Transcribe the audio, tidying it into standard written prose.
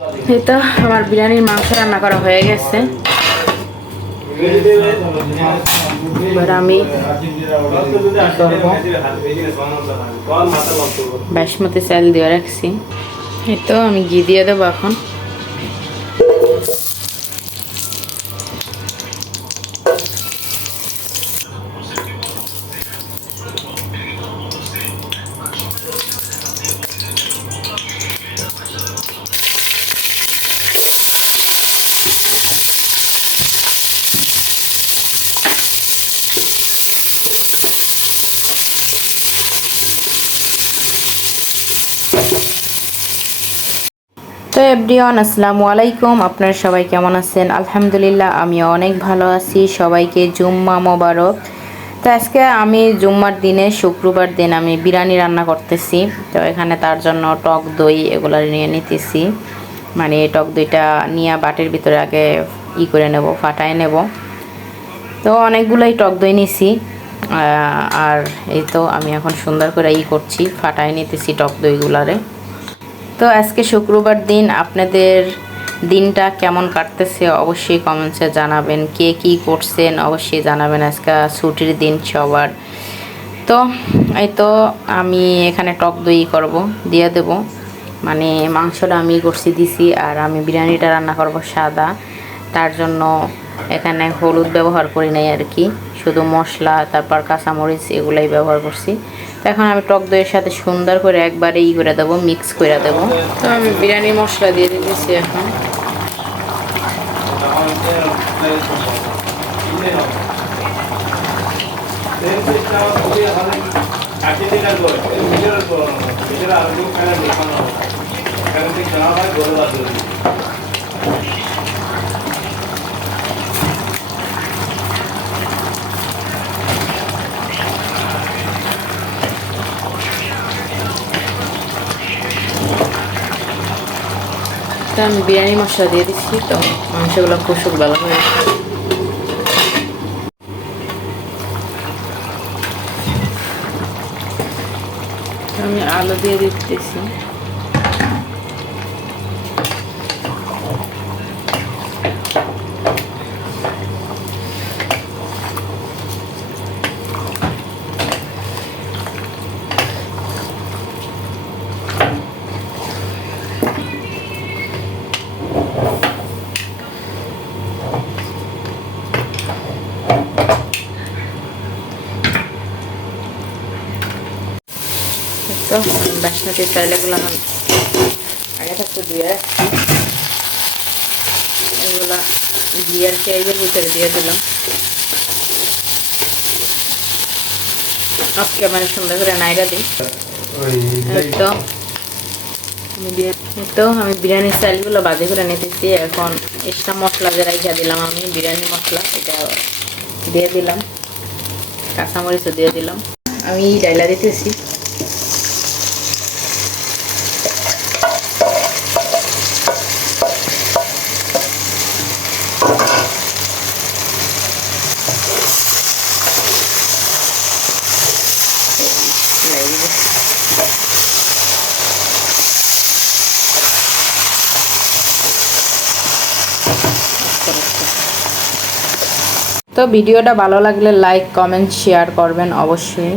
এই তো আমার বিরিয়ানির মাংস রান্না করা হয়ে গেছে। এবার আমি বাসমতি চাল দিয়ে রাখছি। এই তো আমি ঘি দিয়ে দেবো এখন। তো এভরিওয়ান, আসসালামু আলাইকুম। আপনারা সবাই কেমন আছেন? আলহামদুলিল্লাহ, আমি অনেক ভালো আছি। সবাইকে জুম্মা মোবারক। তো আজকে আমি জুম্মার দিনে, শুক্রবার দিন আমি বিরিয়ানি রান্না করতেছি। তো এখানে তার জন্য টক দই এগুলো নিয়ে নিতেছি। মানে টক দইটা নিয়ে বাটির ভিতরে আগে করে নেব, ফাটায় নেব। তো অনেকগুলোই টক দই নিছি। আর এই তো আমি এখন সুন্দর করে করছি, ফাটায় নিতেছি টক দইগুলারে। তো আজকে শুক্রবার দিন, আপনাদের দিনটা কেমন কাটতেছে অবশ্যই কমেন্টসে জানাবেন। কে কী করছেন অবশ্যই জানাবেন। আজকে ছুটির দিন সবার। তো এই তো আমি এখানে টক দই করব, দিয়ে দেব। মানে মাংসটা আমি করছি দিছি, আর আমি বিরিয়ানিটা রান্না করব সাদা। তার জন্য এখানে হলুদ ব্যবহার করি নাই আর কি, শুধু মশলা তারপর কাঁচামরিচ এগুলাই ব্যবহার করছি। তো এখন আমি টক দইয়ের সাথে সুন্দর করে একবারে করে দেবো, মিক্স করে দেবো। তো আমি বিরিয়ানি মশলা দিয়ে দিতেছি এখন। তো আমি বিরিয়ানি মশলা দিয়ে দিচ্ছি। তো মাংসগুলো কষুক ভালো করে। আমি আলু দিয়ে দিতেছি। তো বাসমতি চাইলেগুলো আগে থাকতে দিয়ে এগুলা বিয়ার পেঁয়াজের ভিতরে দিয়ে দিলাম। আজকে মানে সুন্দর করে নাইরা দিই। তো আমি বিরিয়ানির চাইলগুলো বাজে করে নিতেছি। এখন এক্সট্রা মশলা যে রাইখা দিলাম আমি, বিরিয়ানি মশলা, এটা দিয়ে দিলাম। কাঁচামরিচও দিয়ে দিলাম। আমি ডাইলা দিতেছি। তো ভিডিওটা ভালো লাগলে লাইক কমেন্ট শেয়ার করবেন অবশ্যই।